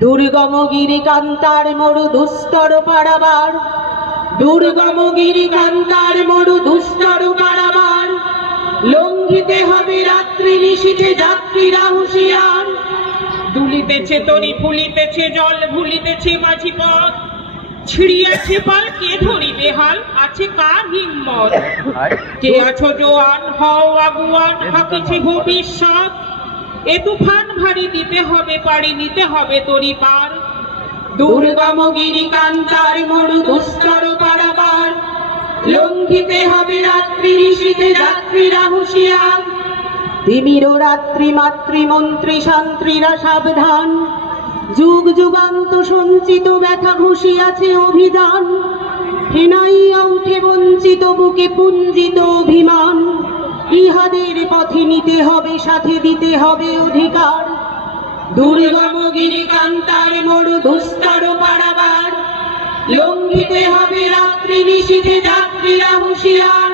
দুর্গম গিরিকান্তার মরু দুস্তর পারাবার, দুর্গম গিরিকান্তার মরু দুস্তর পারাবার, লঙ্ঘিতে হবে রাত্রি নিশীথে যাত্রীরা হুঁশিয়ার। দুলিতেছে তরি ফুলিতেছে জল ভুলিতেছে মাঝি পথ, ছিড়িয়াছে পাল কে ধরিবে হাল, আছে কার হিম্মত? কে আছো জোয়ান হও আগুয়ান, হাকিছে ভবিষ্যৎ, এ তুফান ভারী দিতে হবে পাড়ি, নিতে হবে তরি পার। দুর্গম গিরিকান্তার মরু দুস্তর পারাবার, লঙ্ঘিতে হবে রাত্রি নিশীথে যাত্রীরা হুঁশিয়ার। তিমির রাত্রি মাতৃমন্ত্রী শান্ত্রীরা সাবধান, যুগ যুগান্ত সঞ্চিত ব্যথা ঘুষিয়াছে অভিযান। হেনাইয়া উঠে বঞ্চিত বুকে পুঞ্জিত অভিমান, ইহাদের পথে নিতে হবে সাথে দিতে হবে অধিকার। দুর্গম গিরিকান্তার মরু দুস্তর পারাবার, লঙ্ঘিতে হবে রাত্রি নিশীথে যাত্রীরা হুঁশিয়ার।